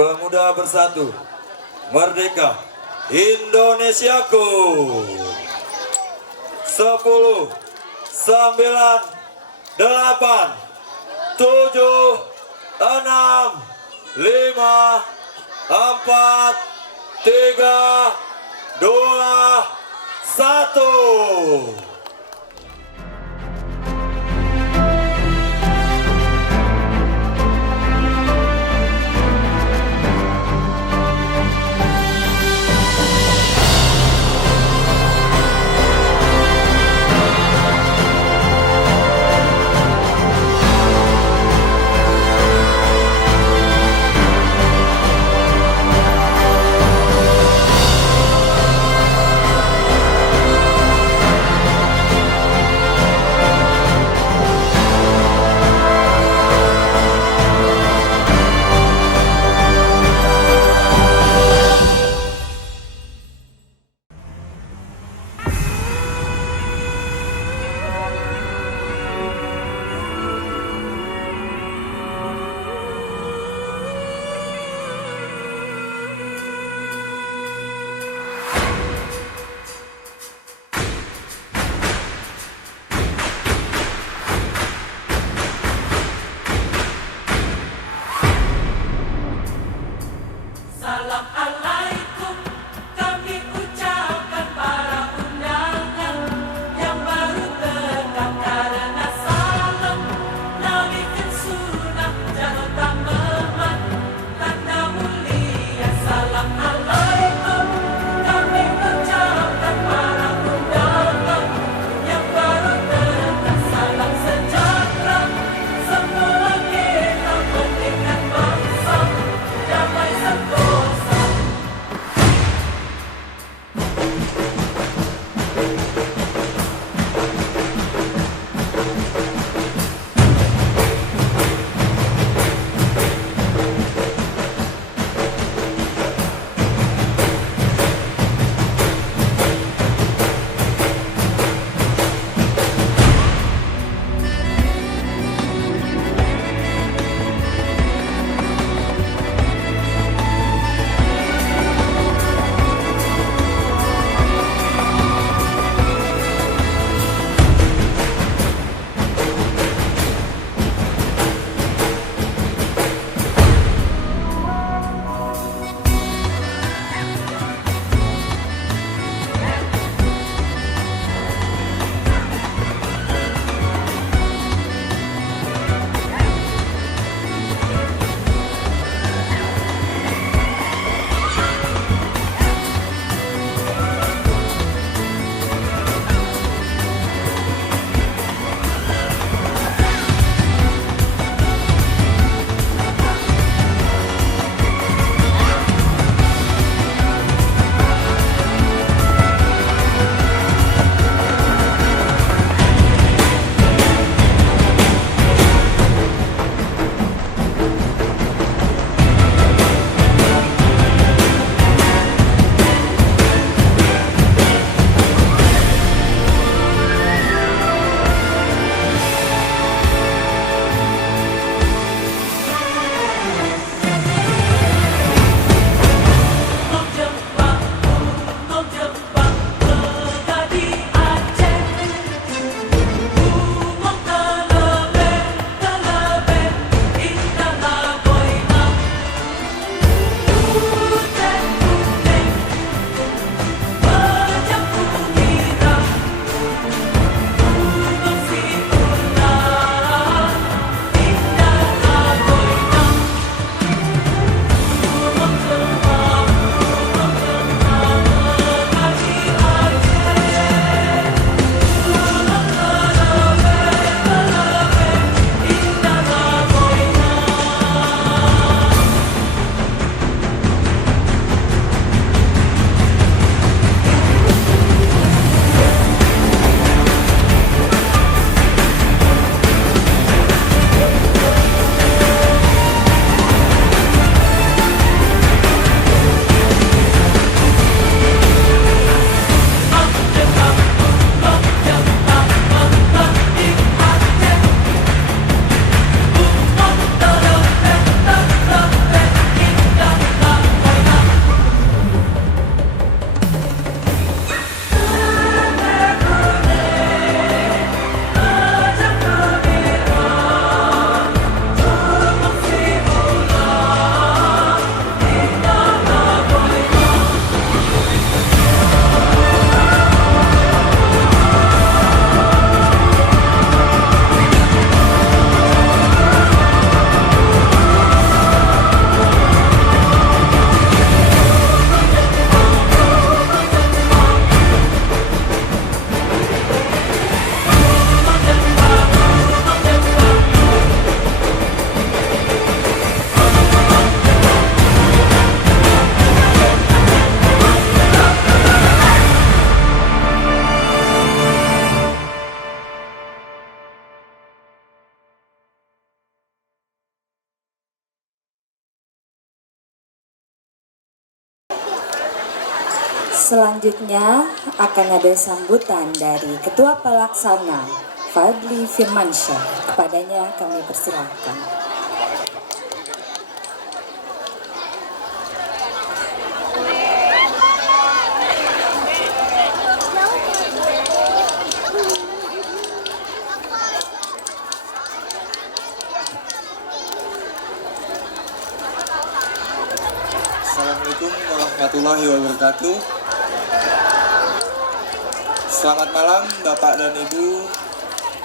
Pemuda bersatu, merdeka, Indonesiaku. 10, 9, 8, 7, 6, 5, 4, 3, 2, 1. Selanjutnya akan ada sambutan dari Ketua Pelaksana Fadli Firmansyah. Kepadanya kami persilahkan. Assalamualaikum warahmatullahi wabarakatuh. Selamat malam Bapak dan Ibu,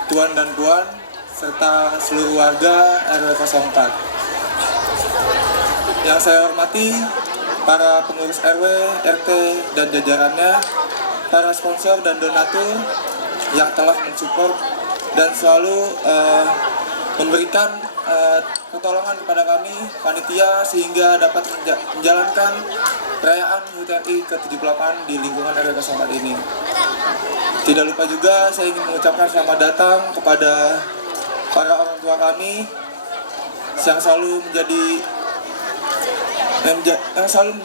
Tuan dan Puan, serta seluruh warga RW 04. Yang saya hormati para pengurus RW, RT, dan jajarannya, para sponsor dan donatur yang telah mensupport dan selalu memberikan pertolongan kepada kami, panitia, sehingga dapat menjalankan perayaan HUT RI ke-78 di lingkungan RW 04 ini. Tidak lupa juga saya ingin mengucapkan selamat datang kepada para orang tua kami yang selalu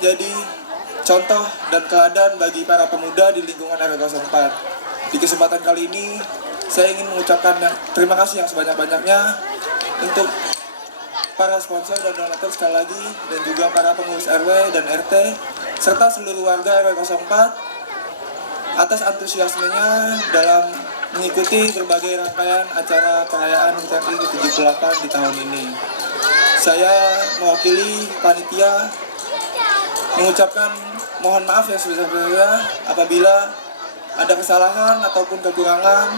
menjadi contoh dan teladan bagi para pemuda di lingkungan RW 04. Di kesempatan kali ini saya ingin mengucapkan terima kasih yang sebanyak-banyaknya untuk para sponsor dan donatur sekali lagi, dan juga para pengurus RW dan RT serta seluruh warga RW 04 atas antusiasmenya dalam mengikuti berbagai rangkaian acara perayaan HUT RI ke-78 di tahun ini. Saya mewakili panitia mengucapkan mohon maaf yang sebesar-besarnya apabila ada kesalahan ataupun kekurangan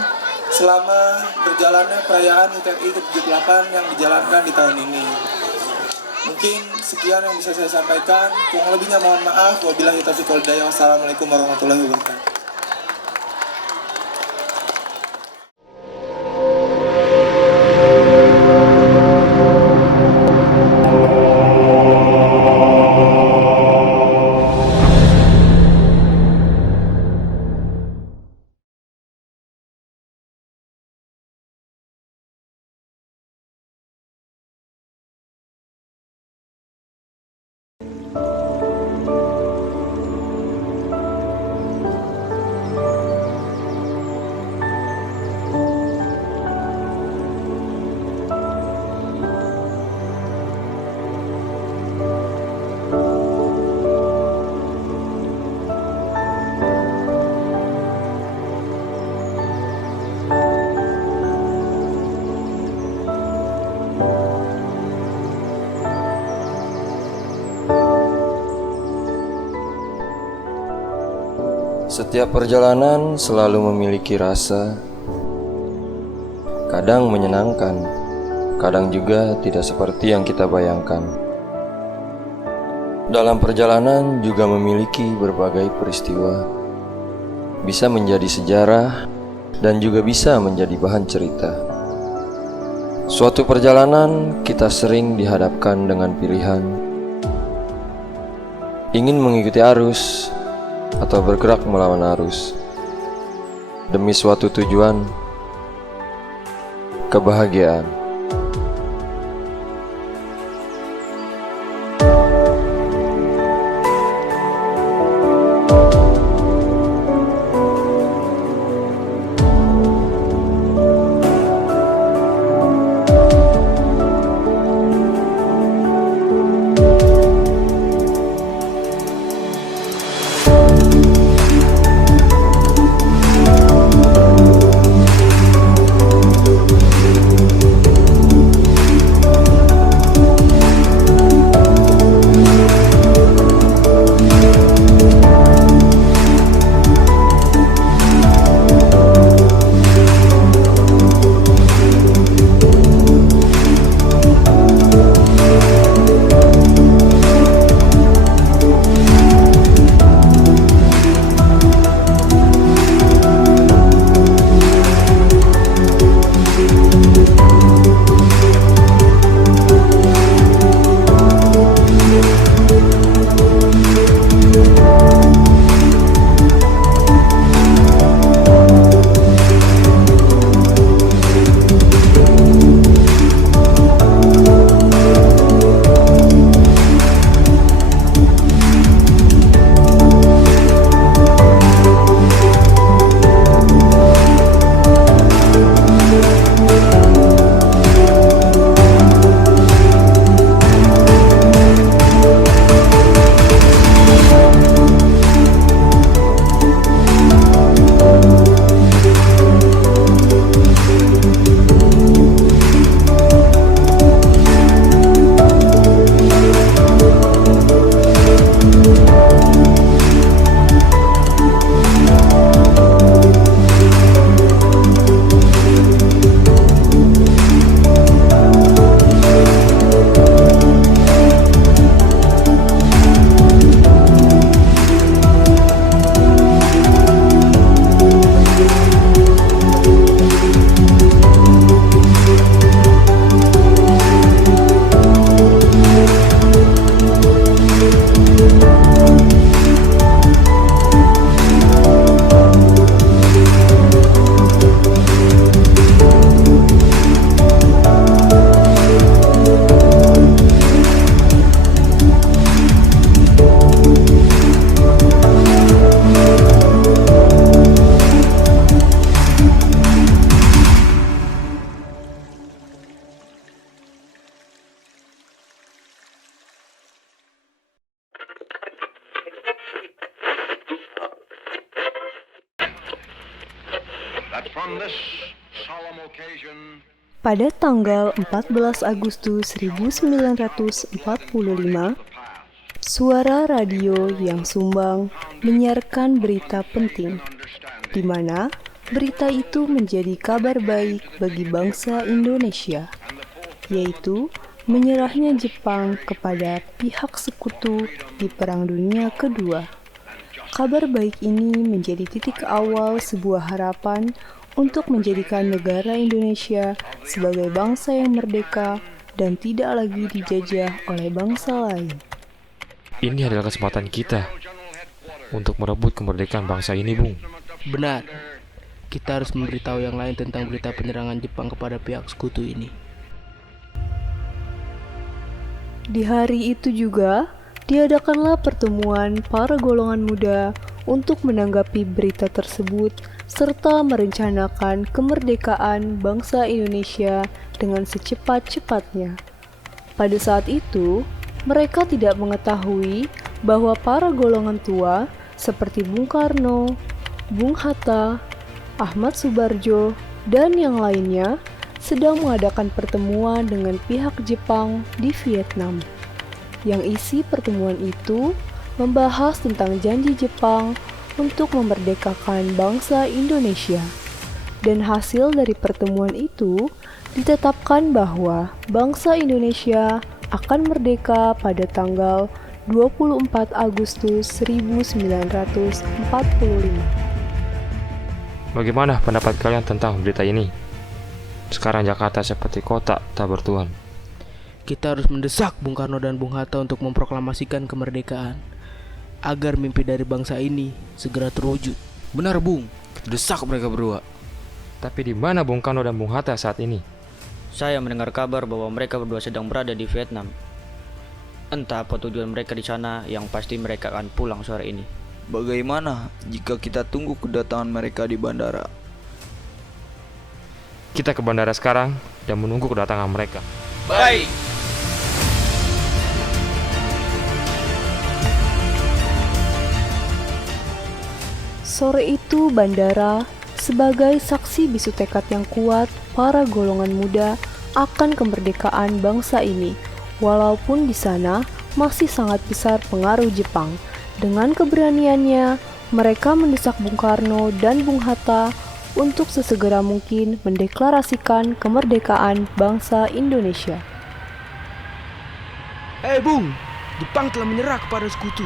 selama berjalannya perayaan HUT RI ke-78 yang dijalankan di tahun ini. Mungkin sekian yang bisa saya sampaikan. Kurang lebihnya mohon maaf. Wabillahi taufiq wal hidayah. Wassalamualaikum warahmatullahi wabarakatuh. Setiap perjalanan selalu memiliki rasa, kadang menyenangkan, kadang juga tidak seperti yang kita bayangkan. Dalam perjalanan juga memiliki berbagai peristiwa, bisa menjadi sejarah dan juga bisa menjadi bahan cerita. Suatu perjalanan kita sering dihadapkan dengan pilihan, ingin mengikuti arus atau bergerak melawan arus demi suatu tujuan, kebahagiaan. Pada tanggal 14 Agustus 1945, suara radio yang sumbang menyiarkan berita penting, di mana berita itu menjadi kabar baik bagi bangsa Indonesia, yaitu menyerahnya Jepang kepada pihak sekutu di Perang Dunia Kedua. Kabar baik ini menjadi titik awal sebuah harapan untuk menjadikan negara Indonesia sebagai bangsa yang merdeka dan tidak lagi dijajah oleh bangsa lain. Ini adalah kesempatan kita untuk merebut kemerdekaan bangsa ini, Bung. Benar, kita harus memberitahu yang lain tentang berita penyerangan Jepang kepada pihak sekutu ini. Di hari itu juga, diadakanlah pertemuan para golongan muda untuk menanggapi berita tersebut serta merencanakan kemerdekaan bangsa Indonesia dengan secepat-cepatnya. Pada saat itu, mereka tidak mengetahui bahwa para golongan tua seperti Bung Karno, Bung Hatta, Ahmad Subarjo, dan yang lainnya sedang mengadakan pertemuan dengan pihak Jepang di Vietnam. Yang isi pertemuan itu membahas tentang janji Jepang untuk memerdekakan bangsa Indonesia. Dan hasil dari pertemuan itu ditetapkan bahwa bangsa Indonesia akan merdeka pada tanggal 24 Agustus 1945. Bagaimana pendapat kalian tentang berita ini? Sekarang Jakarta seperti kota tak bertuan. Kita harus mendesak Bung Karno dan Bung Hatta untuk memproklamasikan kemerdekaan, agar mimpi dari bangsa ini segera terwujud. Benar, Bung. Desak mereka berdua. Tapi di mana Bung Karno dan Bung Hatta saat ini? Saya mendengar kabar bahwa mereka berdua sedang berada di Vietnam. Entah apa tujuan mereka di sana, yang pasti mereka akan pulang sore ini. Bagaimana jika kita tunggu kedatangan mereka di bandara? Kita ke bandara sekarang dan menunggu kedatangan mereka. Baik. Sore itu bandara sebagai saksi bisu tekad yang kuat para golongan muda akan kemerdekaan bangsa ini, walaupun di sana masih sangat besar pengaruh Jepang. Dengan keberaniannya, mereka mendesak Bung Karno dan Bung Hatta untuk sesegera mungkin mendeklarasikan kemerdekaan bangsa Indonesia. Hei Bung, Jepang telah menyerah kepada sekutu.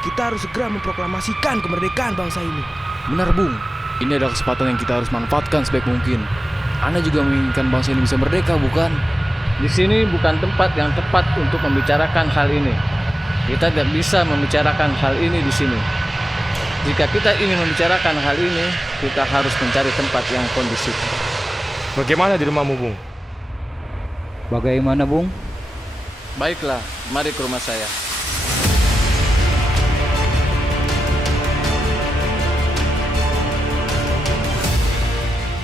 Kita harus segera memproklamasikan kemerdekaan bangsa ini. Benar, Bung. Ini adalah kesempatan yang kita harus manfaatkan sebaik mungkin. Anda juga menginginkan bangsa ini bisa merdeka, bukan? Di sini bukan tempat yang tepat untuk membicarakan hal ini. Kita tidak bisa membicarakan hal ini di sini. Jika kita ingin membicarakan hal ini, kita harus mencari tempat yang kondusif. Bagaimana di rumahmu, Bung? Bagaimana, Bung? Baiklah, mari ke rumah saya.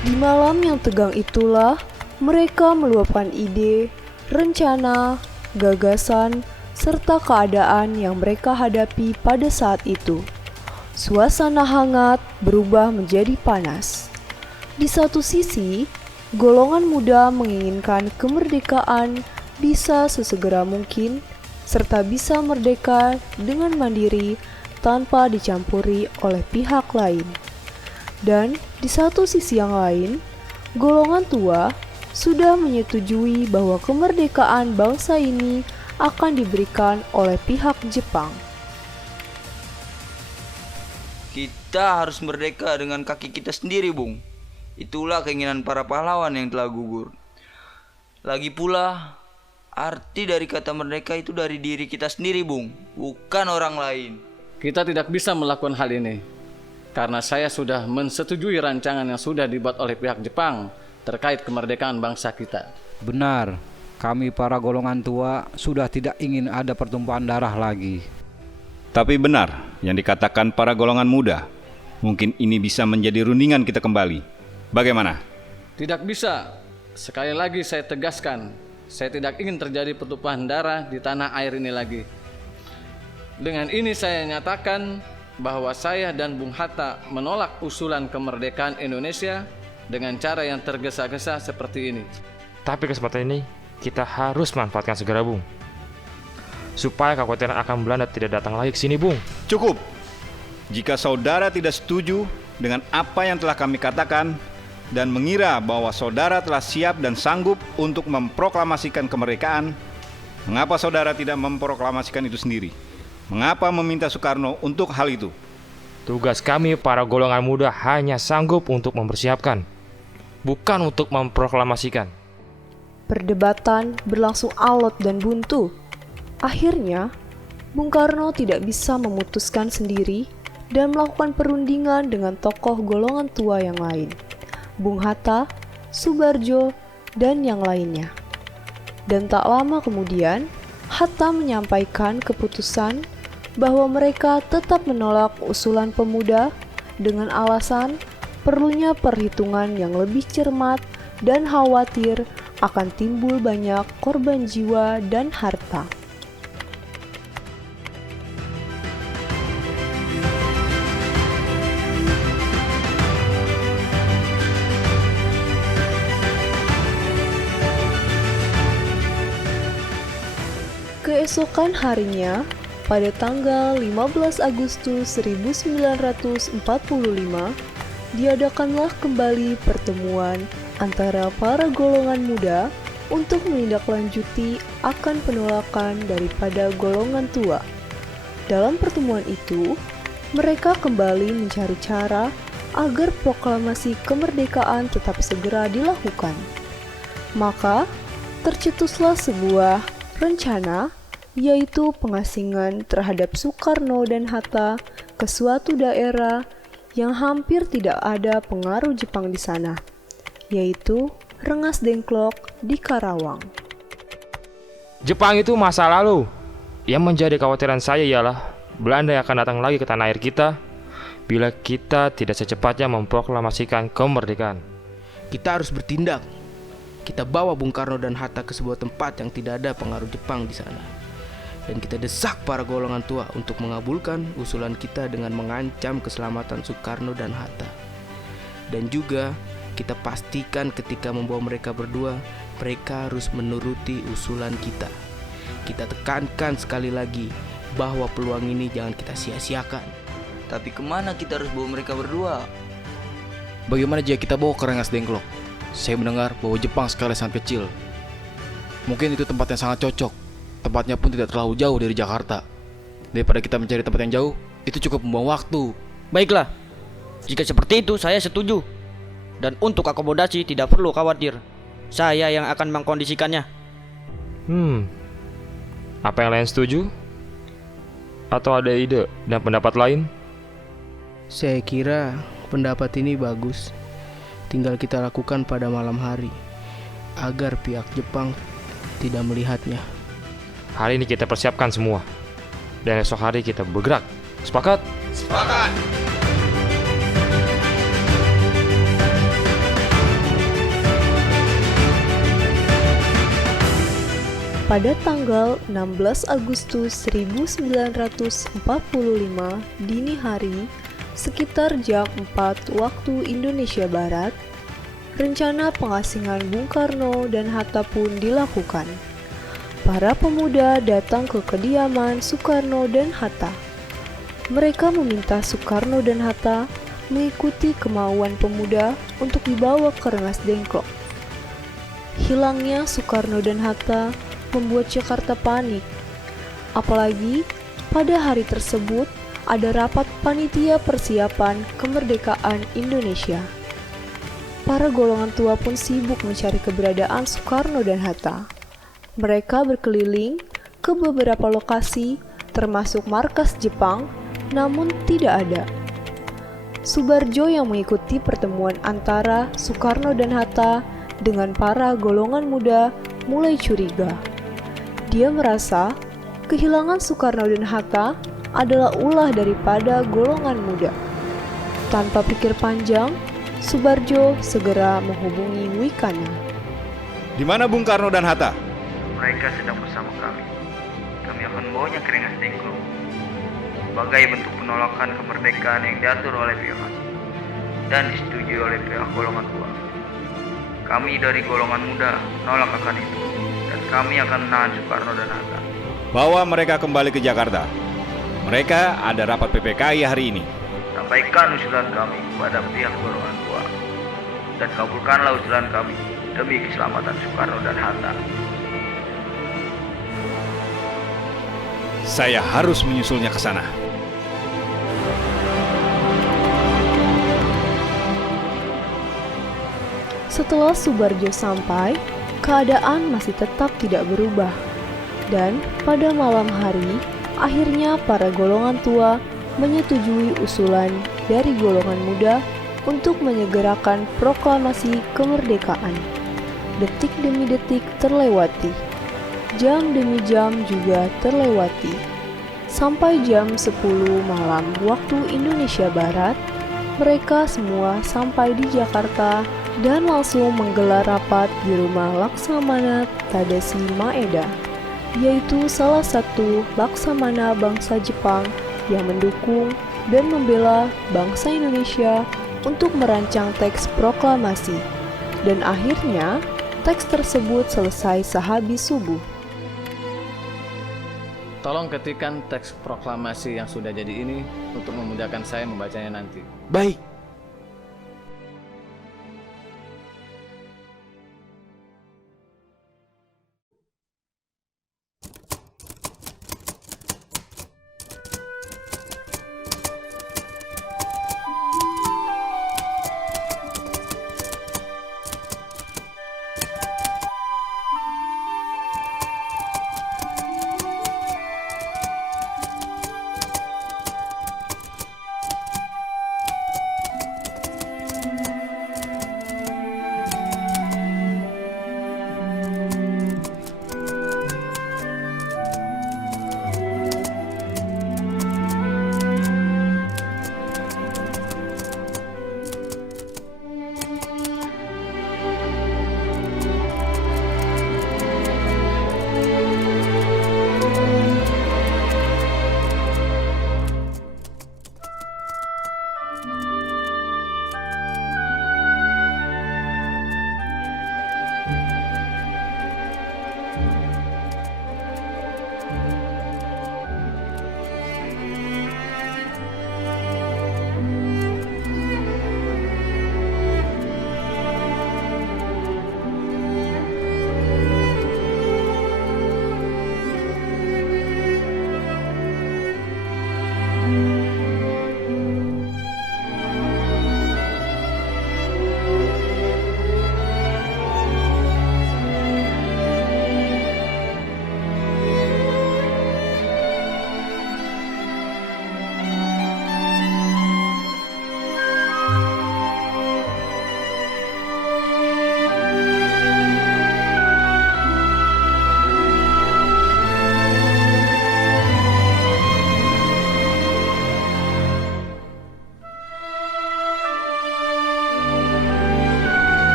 Di malam yang tegang itulah, mereka meluapkan ide, rencana, gagasan, serta keadaan yang mereka hadapi pada saat itu. Suasana hangat berubah menjadi panas. Di satu sisi, golongan muda menginginkan kemerdekaan bisa sesegera mungkin, serta bisa merdeka dengan mandiri tanpa dicampuri oleh pihak lain. Dan di satu sisi yang lain, golongan tua sudah menyetujui bahwa kemerdekaan bangsa ini akan diberikan oleh pihak Jepang. Kita harus merdeka dengan kaki kita sendiri, Bung. Itulah keinginan para pahlawan yang telah gugur. Lagi pula, arti dari kata merdeka itu dari diri kita sendiri, Bung, bukan orang lain. Kita tidak bisa melakukan hal ini karena saya sudah mensetujui rancangan yang sudah dibuat oleh pihak Jepang terkait kemerdekaan bangsa kita. Benar, kami para golongan tua sudah tidak ingin ada pertumpahan darah lagi. Tapi benar yang dikatakan para golongan muda. Mungkin ini bisa menjadi rundingan kita kembali. Bagaimana? Tidak bisa. Sekali lagi saya tegaskan, saya tidak ingin terjadi pertumpahan darah di tanah air ini lagi. Dengan ini saya nyatakan bahwa saya dan Bung Hatta menolak usulan kemerdekaan Indonesia dengan cara yang tergesa-gesa seperti ini. Tapi kesempatan ini kita harus manfaatkan segera, Bung. Supaya kekhawatiran akan Belanda tidak datang lagi ke sini, Bung. Cukup. Jika saudara tidak setuju dengan apa yang telah kami katakan dan mengira bahwa saudara telah siap dan sanggup untuk memproklamasikan kemerdekaan, mengapa saudara tidak memproklamasikan itu sendiri? Mengapa meminta Soekarno untuk hal itu? Tugas kami para golongan muda hanya sanggup untuk mempersiapkan, bukan untuk memproklamasikan. Perdebatan berlangsung alot dan buntu. Akhirnya, Bung Karno tidak bisa memutuskan sendiri dan melakukan perundingan dengan tokoh golongan tua yang lain, Bung Hatta, Soebarjo, dan yang lainnya. Dan tak lama kemudian, Hatta menyampaikan keputusan bahwa mereka tetap menolak usulan pemuda dengan alasan perlunya perhitungan yang lebih cermat dan khawatir akan timbul banyak korban jiwa dan harta. Keesokan harinya, pada tanggal 15 Agustus 1945, diadakanlah kembali pertemuan antara para golongan muda untuk menindaklanjuti akan penolakan daripada golongan tua. Dalam pertemuan itu, mereka kembali mencari cara agar proklamasi kemerdekaan tetap segera dilakukan. Maka, tercetuslah sebuah rencana, yaitu pengasingan terhadap Soekarno dan Hatta ke suatu daerah yang hampir tidak ada pengaruh Jepang di sana, yaitu Rengas Dengklok di Karawang. Jepang itu masa lalu. Yang menjadi kekhawatiran saya ialah Belanda yang akan datang lagi ke tanah air kita bila kita tidak secepatnya memproklamasikan kemerdekaan. Kita harus bertindak. Kita bawa Bung Karno dan Hatta ke sebuah tempat yang tidak ada pengaruh Jepang di sana. Dan kita desak para golongan tua untuk mengabulkan usulan kita dengan mengancam keselamatan Soekarno dan Hatta. Dan juga kita pastikan ketika membawa mereka berdua, mereka harus menuruti usulan kita. Kita tekankan sekali lagi bahwa peluang ini jangan kita sia-siakan. Tapi kemana kita harus bawa mereka berdua? Bagaimana jika kita bawa ke Rengas Dengklok? Saya mendengar bahwa Jepang skala sangat kecil. Mungkin itu tempat yang sangat cocok. Tempatnya pun tidak terlalu jauh dari Jakarta. Daripada kita mencari tempat yang jauh, itu cukup membuang waktu. Baiklah, jika seperti itu saya setuju. Dan untuk akomodasi tidak perlu khawatir. Saya yang akan mengkondisikannya. Apa yang lain setuju? Atau ada ide dan pendapat lain? Saya kira pendapat ini bagus. Tinggal kita lakukan pada malam hari, agar pihak Jepang tidak melihatnya. Hari ini kita persiapkan semua, dan esok hari kita bergerak. Sepakat? Sepakat! Pada tanggal 16 Agustus 1945 dini hari, sekitar jam 4 waktu Indonesia Barat, rencana pengasingan Bung Karno dan Hatta pun dilakukan. Para pemuda datang ke kediaman Soekarno dan Hatta. Mereka meminta Soekarno dan Hatta mengikuti kemauan pemuda untuk dibawa ke Rengas Dengklok. Hilangnya Soekarno dan Hatta membuat Jakarta panik. Apalagi pada hari tersebut ada rapat panitia persiapan kemerdekaan Indonesia. Para golongan tua pun sibuk mencari keberadaan Soekarno dan Hatta. Mereka berkeliling ke beberapa lokasi, termasuk markas Jepang, namun tidak ada. Soebarjo yang mengikuti pertemuan antara Soekarno dan Hatta dengan para golongan muda mulai curiga. Dia merasa kehilangan Soekarno dan Hatta adalah ulah daripada golongan muda. Tanpa pikir panjang, Soebarjo segera menghubungi Wikana. Di mana Bung Karno dan Hatta? Mereka sedang bersama kami. Kami akan membawanya ke Rengas Dengklok sebagai bentuk penolakan kemerdekaan yang diatur oleh pihak asing. dan disetujui oleh pihak golongan tua. Kami dari golongan muda menolak akan itu, dan kami akan menahan Soekarno dan Hatta. Bawa mereka kembali ke Jakarta. Mereka ada rapat PPKI hari ini. Sampaikan usulan kami kepada pihak golongan tua, dan kabulkanlah usulan kami demi keselamatan Soekarno dan Hatta. Saya harus menyusulnya ke sana. Setelah Subarjo sampai, keadaan masih tetap tidak berubah. Dan pada malam hari, akhirnya para golongan tua menyetujui usulan dari golongan muda untuk menyegerakan proklamasi kemerdekaan. Detik demi detik terlewati, jam demi jam juga terlewati. Sampai jam 10 malam waktu Indonesia Barat, mereka semua sampai di Jakarta dan langsung menggelar rapat di rumah Laksamana Tadashi Maeda, yaitu salah satu laksamana bangsa Jepang yang mendukung dan membela bangsa Indonesia untuk merancang teks proklamasi. Dan akhirnya, teks tersebut selesai sehabis subuh. Tolong ketikkan teks proklamasi yang sudah jadi ini untuk memudahkan saya membacanya nanti. Baik.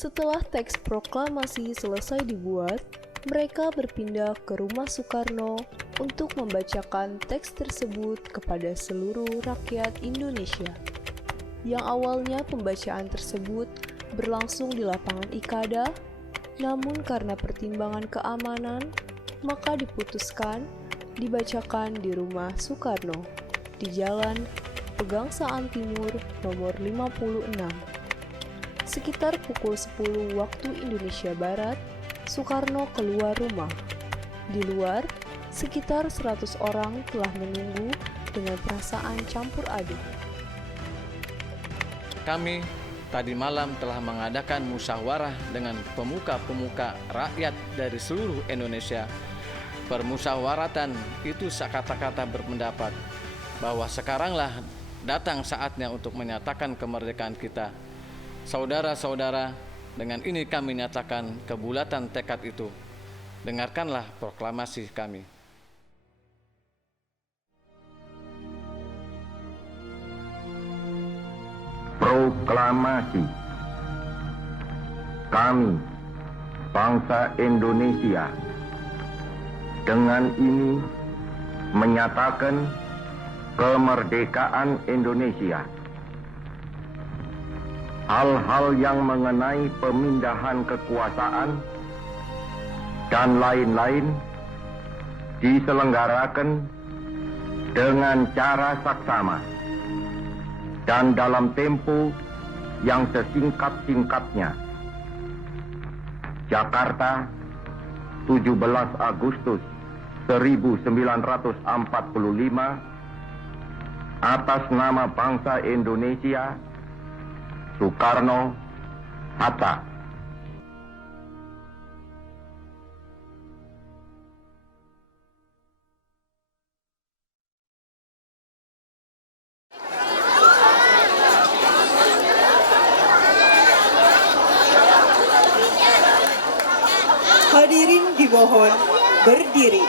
Setelah teks proklamasi selesai dibuat, mereka berpindah ke rumah Soekarno untuk membacakan teks tersebut kepada seluruh rakyat Indonesia. Yang awalnya pembacaan tersebut berlangsung di lapangan Ikada, namun karena pertimbangan keamanan, maka diputuskan dibacakan di rumah Soekarno di Jalan Pegangsaan Timur nomor 56. Sekitar pukul 10 waktu Indonesia Barat, Soekarno keluar rumah. Di luar, sekitar 100 orang telah menunggu dengan perasaan campur aduk. Kami tadi malam telah mengadakan musyawarah dengan pemuka-pemuka rakyat dari seluruh Indonesia. Permusyawaratan itu kata-kata berpendapat bahwa sekaranglah datang saatnya untuk menyatakan kemerdekaan kita. Saudara-saudara, dengan ini kami nyatakan kebulatan tekad itu. Dengarkanlah proklamasi kami. Proklamasi. Kami, bangsa Indonesia, dengan ini menyatakan kemerdekaan Indonesia. Hal-hal yang mengenai pemindahan kekuasaan dan lain-lain diselenggarakan dengan cara saksama dan dalam tempo yang sesingkat-singkatnya. Jakarta, 17 Agustus 1945, atas nama bangsa Indonesia, Soekarno, Hatta. Hadirin dimohon berdiri.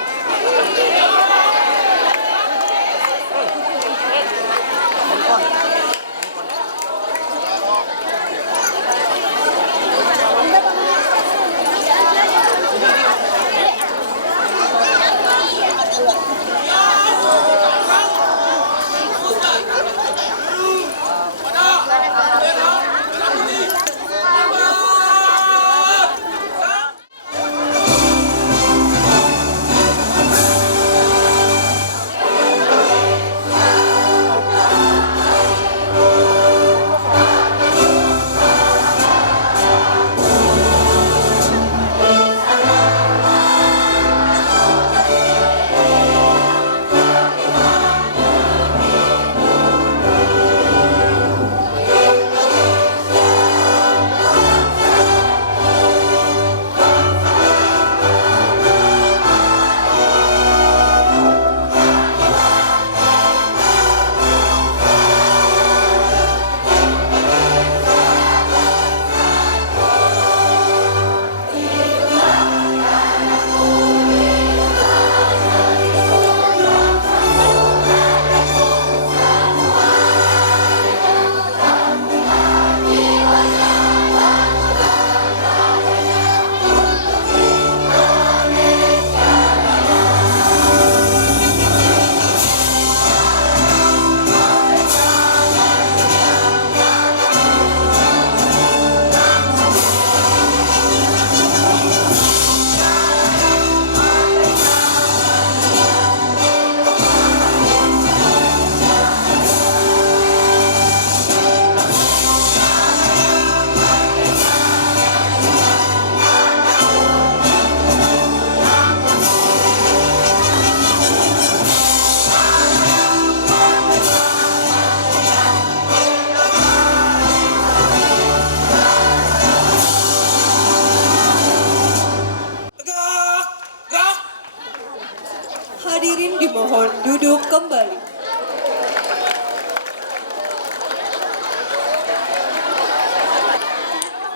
Hadirin dimohon duduk kembali.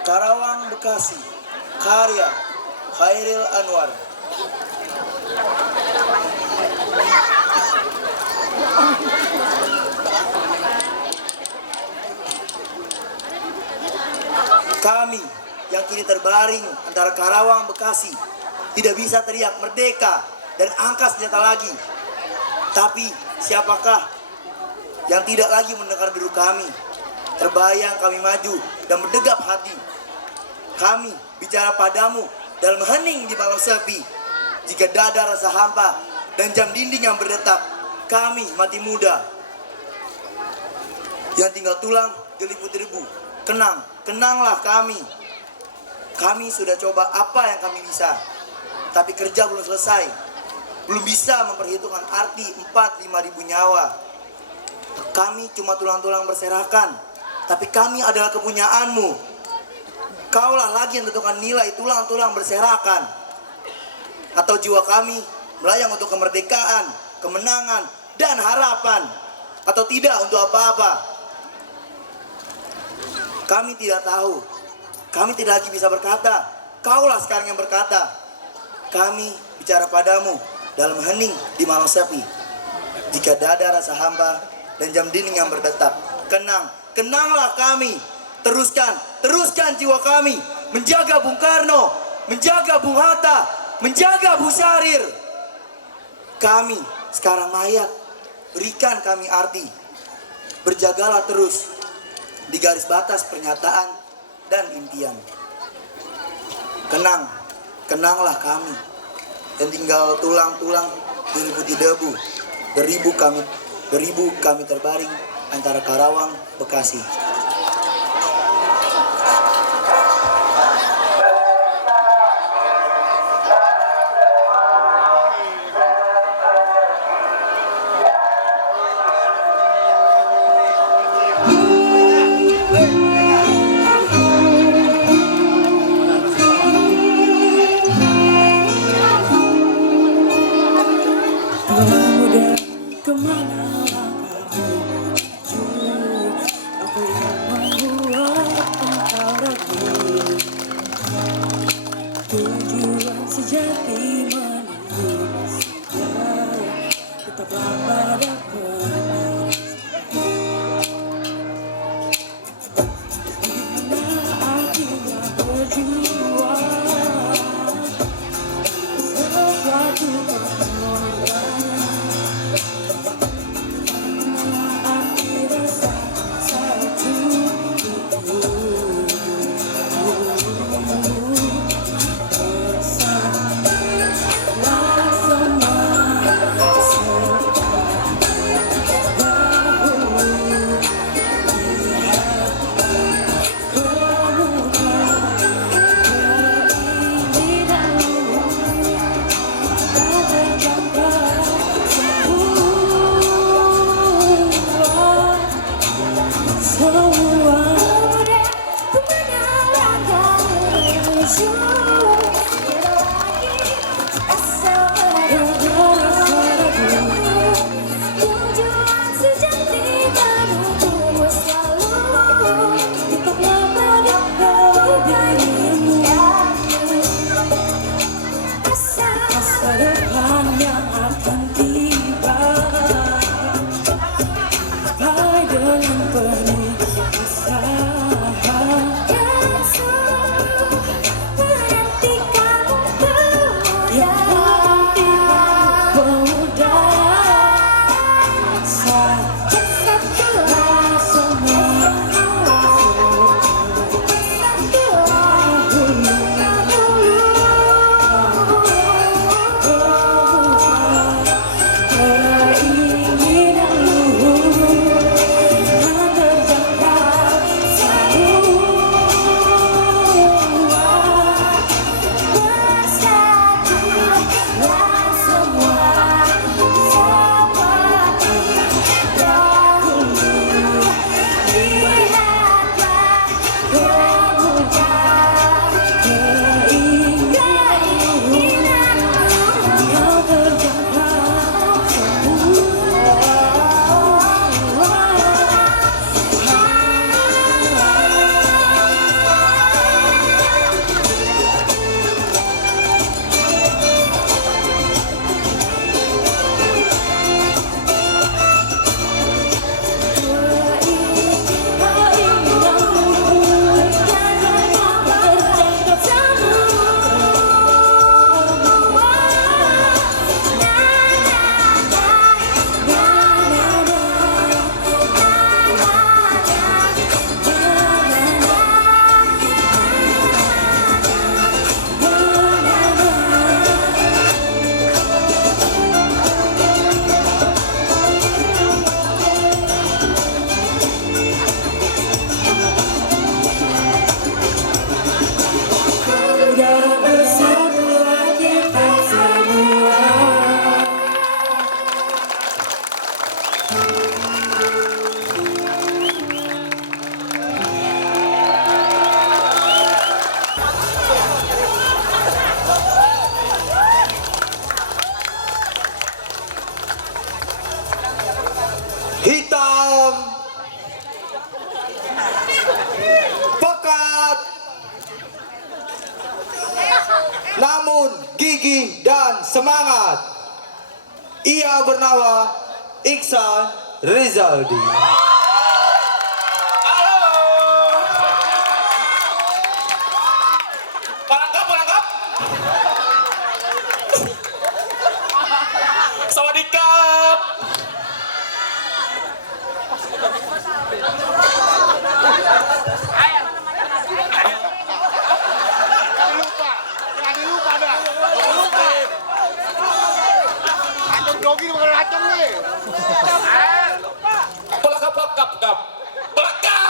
Karawang Bekasi, karya Khairil Anwar. Kami yang kini terbaring antara Karawang Bekasi tidak bisa teriak merdeka dan angkat senjata lagi. Tapi siapakah yang tidak lagi mendengar deru kami? Terbayang kami maju dan berdegap hati. Kami bicara padamu dalam hening di malam sepi. Jika dada rasa hampa dan jam dinding yang berdetak, kami mati muda yang tinggal tulang geliput debu. Kenanglah kami. Kami sudah coba apa yang kami bisa, tapi kerja belum selesai. Belum bisa memperhitungkan arti 4-5 ribu nyawa. Kami cuma tulang-tulang berserakan, tapi kami adalah kepunyaanmu. Kaulah lagi yang tentukan nilai tulang-tulang berserakan. Atau jiwa kami melayang untuk kemerdekaan, kemenangan, dan harapan. Atau tidak untuk apa-apa. Kami tidak tahu. Kami tidak lagi bisa berkata. Kaulah sekarang yang berkata. Kami bicara padamu dalam hening di malam sepi. Jika dada rasa hampa dan jam dinding yang berdetak, kenanglah kami. Teruskan jiwa kami menjaga Bung Karno, menjaga Bung Hatta, menjaga Bu Syahrir. Kami sekarang mayat, berikan kami arti. Berjagalah terus di garis batas pernyataan dan impian. Kenanglah kami yang tinggal tulang-tulang diliputi debu. Beribu kami terbaring antara Karawang, Bekasi. semangat. Ia bernama Iksan Rizaldi. Palangkap. Sawadikap. Pelakap.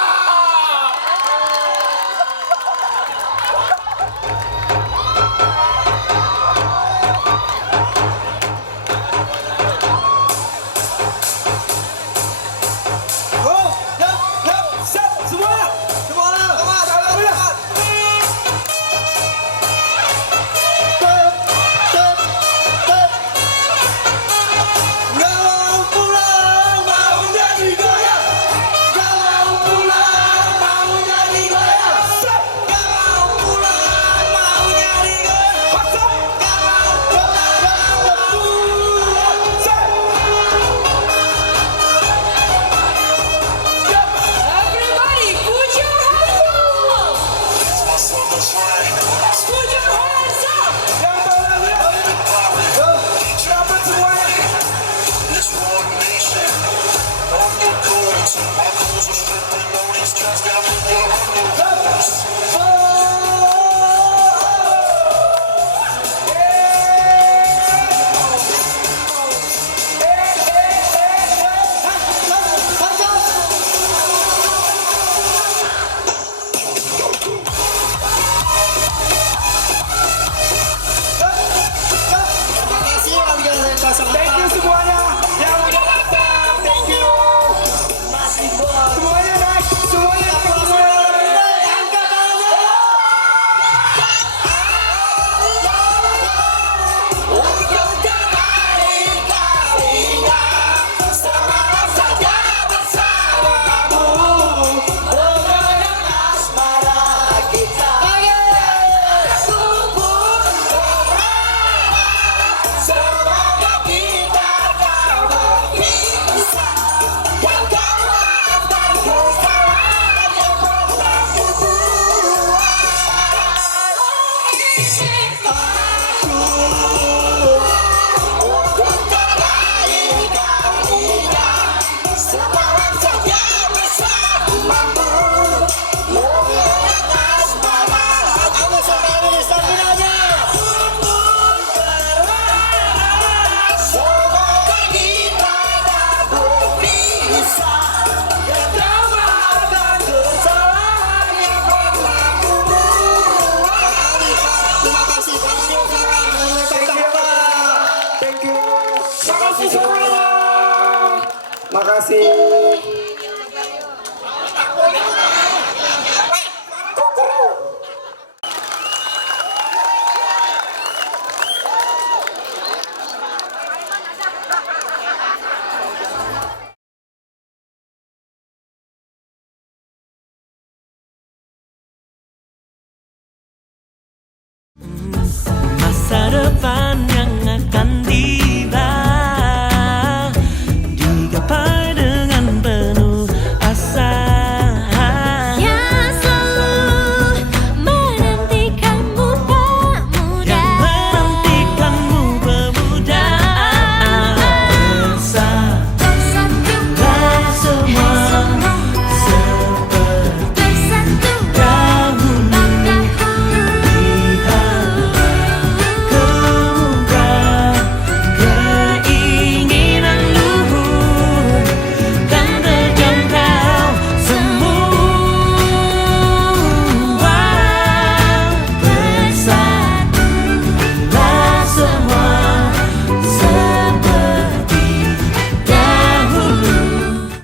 Thank you semuanya yang udah datang. Thank you. Semuanya naik. Semuanya angkat tangannya. Untuk kali-kalinya semangat saja bersamamu. Mengenang asmara kita. Sungguh semoga kita tak berpisah. Yang kau maafkan kesalahan yang pernah kubuat. Aku untuk kali-kalinya semangat saja bersamamu. Mengenang asmara. Aku sampai di sampingannya. Semoga kita tak berpisah. Yang kau maafkan kesalahan yang pernah kubuat. Terima kasih. Thank you semuanya. Makasih.